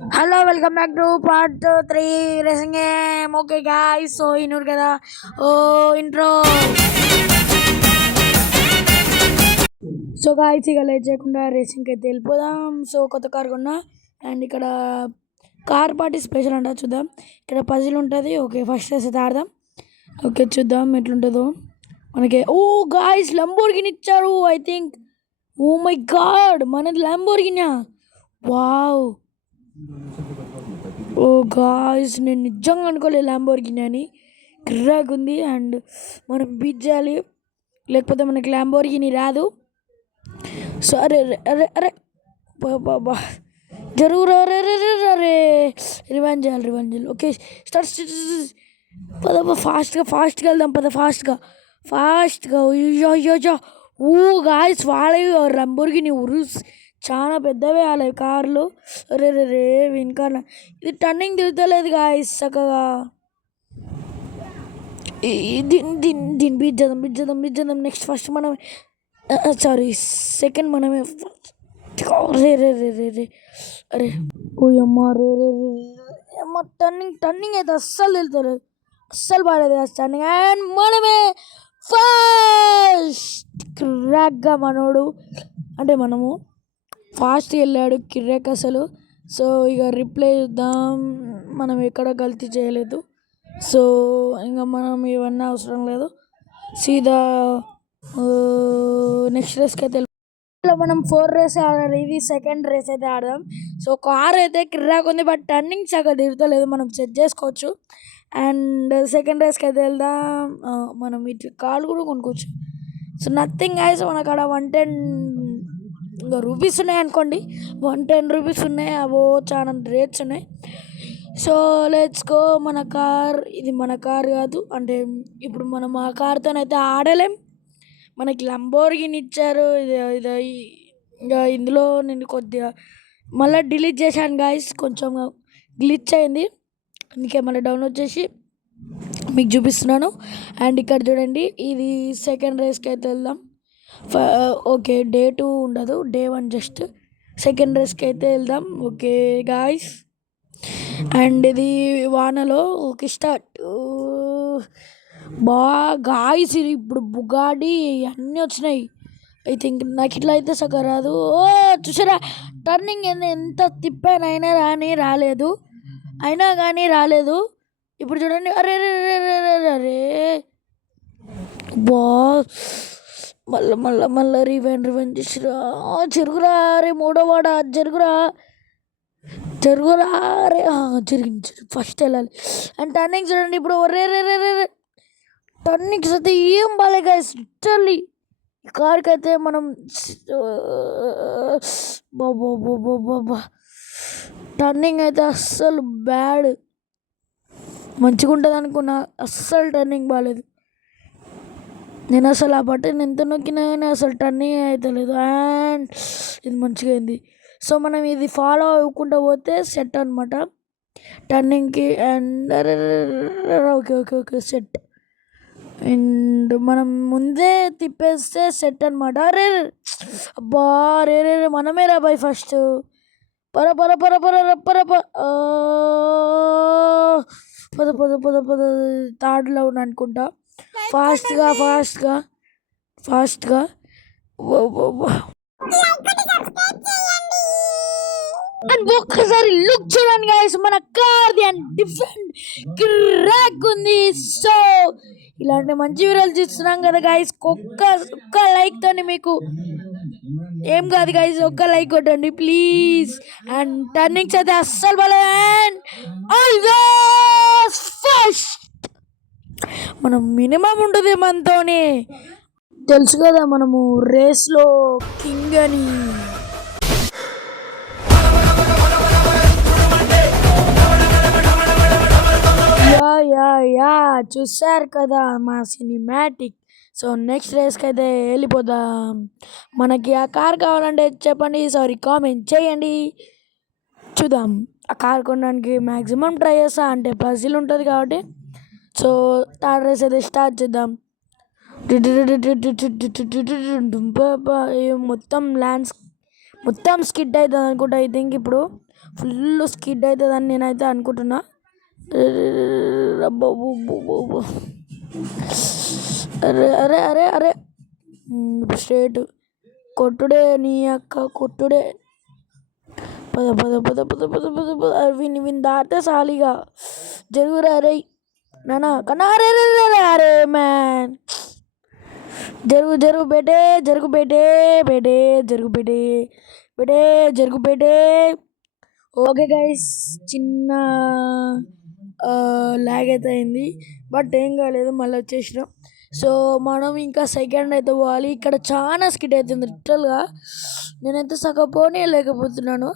Hello welcome back to part three racing game okay guys so ఇన్నూరు కదా ఓ intro so guys ఇక late చేయకుండా రేసింగ్కి అయితే వెళ్ళిపోదాం. సో కొత్త కార్ కొన్నా. అండ్ ఇక్కడ కార్ పార్టీ స్పెషల్ అంట చూద్దాం. ఇక్కడ పజిల్ ఉంటుంది. ఓకే ఫస్ట్ రేస్ అయితే ఆడదాం. ఓకే చూద్దాం ఎట్లుంటుందో. మనకి ఓ గాయస్ లంబోర్గిని ఇచ్చారు I think oh my god మనది లంబోర్గినా వావ్ ఓ గాయస్ నేను నిజంగా అనుకోలేదు ల్యాంబోర్గిని అని. కిర్రాక్ ఉంది అండ్ మనం బీట్ చేయాలి. లేకపోతే మనకి ల్యాంబోర్గిని రాదు. సో అరే అరే, అరే బాబా జరుగు బా బా. అరే అరే అరే, చేయాలి రివెంజ్ చేయాలి. ఓకే స్టార్ట్ పద ఫాస్ట్గా ఫాస్ట్గా వెళ్దాం పద ఫాస్ట్గా ఫాస్ట్గా అయ్యో అయ్యో ఊ ఓ గాయస్ వాళ్ళవి లంబోర్గిని ఉరుస్ చాలా పెద్దవే వాళ్ళ కార్లు. రే రే రే ఇది టర్నింగ్ తిరుగుతలేదు గాయస్ చక్కగా. దీని దీని దీన్ని దీన్ని దీన్ని బీట్ చేద్దాం బీట్ చేద్దాం బీట్ చేద్దాం. నెక్స్ట్ ఫస్ట్ మనమే సారీ సెకండ్ మనమే రే రే రే రే రే. అరే ఓ అమ్మ రే రే రే అమ్మ టర్నింగ్ టర్నింగ్ అయితే అస్సలు తెలుతలేదు అస్సలు బాగాలేదు కదా టర్నింగ్. అండ్ మనమే ఫస్ట్ క్రాక్గా మనోడు. అంటే మనము ఫాస్ట్ వెళ్ళాడు కిర్రెక్ అసలు. సో ఇక రిప్లై చూద్దాం. మనం ఎక్కడ గల్తీ చేయలేదు. సో ఇంకా మనం ఇవన్నీ అవసరం లేదు. సీదా నెక్స్ట్ రేస్కి అయితే మనం ఫోర్ రేస్ ఆడాలి. ఇది సెకండ్ రేస్ అయితే ఆడదాం. సో కార్ అయితే కిర్రాక్ ఉంది బట్ టర్నింగ్ సగం తిరుగుతలేదు. మనం సెట్ చేసుకోవచ్చు. అండ్ సెకండ్ రేస్కి అయితే వెళ్దాం. మనం ఇటు కాలు కూడా కొనుక్కోవచ్చు. సో నథింగ్ ఐస్ మనకు అక్కడ వన్ టెన్ ఇంకా రూపీస్ ఉన్నాయి అనుకోండి. వన్ టెన్ రూపీస్ ఉన్నాయి. అవో చాలా రేట్స్ ఉన్నాయి. సో లెట్స్ గో మన కార్ ఇది మన కార్ కాదు. అంటే ఇప్పుడు మనం ఆ కార్తోనైతే ఆడలేం. మనకి లంబోర్గిని ఇచ్చారు. ఇది ఇది ఇంకా ఇందులో నేను కొద్దిగా మళ్ళీ డిలీట్ చేశాను గాయస్ కొంచెం గ్లిచ్ అయింది. అందుకే మళ్ళీ డౌన్లోడ్ చేసి మీకు చూపిస్తున్నాను. అండ్ ఇక్కడ చూడండి ఇది సెకండ్ రేస్కి అయితే వెళ్దాం. ఓకే డే టూ ఉండదు డే వన్ జస్ట్. సెకండ్ రేస్కి అయితే వెళ్దాం ఓకే గాయస్ అండ్ ఇది వానలో ఓకే స్టార్ట్ బా గాయస్ ఇది ఇప్పుడు బుగాడి అన్నీ వచ్చినాయి. ఐ థింక్ నాకు ఇట్లా అయితే సగం రాదు. ఓ చూసారా? టర్నింగ్ ఎంత తిప్పానైనా అయినా రాని రాలేదు. అయినా కానీ రాలేదు. ఇప్పుడు చూడండి అరే అరే అరే అరే అరే. బా మళ్ళా మళ్ళా మళ్ళా రివెండ్ రివెండ్ చేసిరా జరుగురా రే మూడో వాడ జరుగురా. జరుగురా రే. జరిగింది ఫస్ట్ వెళ్ళాలి. అండ్ టర్నింగ్ చూడండి ఇప్పుడు. రే రే రే రే టర్నింగ్స్ అయితే ఏం బాలే గాయస్ లిటరల్లీ ఈ కార్కి అయితే మనం బాబా బాబా బాబా టర్నింగ్ అయితే అస్సలు బ్యాడ్ మంచిగా ఉంటుంది అనుకున్నా అస్సలు టర్నింగ్ బాగాలేదు నేను అసలు ఆ బటన్ ఎంత నొక్కినా కానీ అసలు టర్నింగ్ అయితే లేదు అండ్ ఇది మంచిగా అయింది. సో మనం ఇది ఫాలో అవ్వకుండా పోతే సెట్ అనమాట టర్నింగ్కి and okay okay okay set and మనం ముందే తిప్పేస్తే సెట్ అనమాట అరే అబ్బా రే రే మనమే రా బాయ్ ఫస్ట్. పర పర పర పర పర పద పద. పద పద థర్డ్లో ఉన్నా అనుకుంటా. ఫాస్ట్గా ఫాస్ట్గా ఫాస్ట్గా. అండ్ ఒక్కసారి లుక్ చూడండి గైస్ మన కార్ది అండ్ డిఫరెంట్ క్రాక్ ఉంది. సో ఇలాంటి మంచి వీడియోలు చూస్తున్నాం కదా గైస్ ఒక్క ఒక్క లైక్ తోని మీకు ఏం కాదు గైస్ ఒక్క లైక్ కొట్టండి ప్లీజ్ అండ్ టర్నింగ్స్ అయితే అస్సలు బలం అండ్ ఆల్వేస్ ఫస్ట్ మనం మినిమం ఉంటుంది మనతోనే. తెలుసు కదా మనము రేస్లో కింగ్ అని. యా యా యా చూసారు కదా మా సినిమాటిక్ సో నెక్స్ట్ రేస్కి అయితే వెళ్ళిపోదాం. మనకి ఆ కార్ కావాలంటే చెప్పండి సారీ కామెంట్ చేయండి. చూద్దాం. ఆ కార్ కొనడానికి మ్యాక్సిమం ట్రై చేస్తా అంటే పజిల్ ఉంటుంది కాబట్టి. సో థర్డ్ రేస్ అయితే స్టార్ట్ చేద్దాం మొత్తం ల్యాండ్స్ మొత్తం స్కిడ్ అవుతుంది అనుకుంటా ఐ థింక్ ఇప్పుడు ఫుల్ స్కిడ్ అవుతుందని నేనైతే అనుకుంటున్నా అరే అరే అరే అరే స్ట్రేట్ కొట్టుడే నీ అక్క కొట్టుడే పద పద పద పద పద పద పద విని విని దాటే సాలిగా జరుగురా అరే నానా కన్నా అరే అరే అరే, మ్యాన్ జరుగు జరుగు బేటే జరుగు బేటే బేటే జరుగు బేటే బేటే జరుగు బేటే ఓకే గైస్ చిన్న లాగ్ అయితే అయింది. బట్ ఏం కాలేదు మళ్ళీ వచ్చేసినాం. సో మనం ఇంకా సెకండ్ అయితే పోవాలి. ఇక్కడ చాలా స్కిట్ అవుతుంది లిటరల్గా నేనైతే సగం పోనీ లేకపోతున్నాను.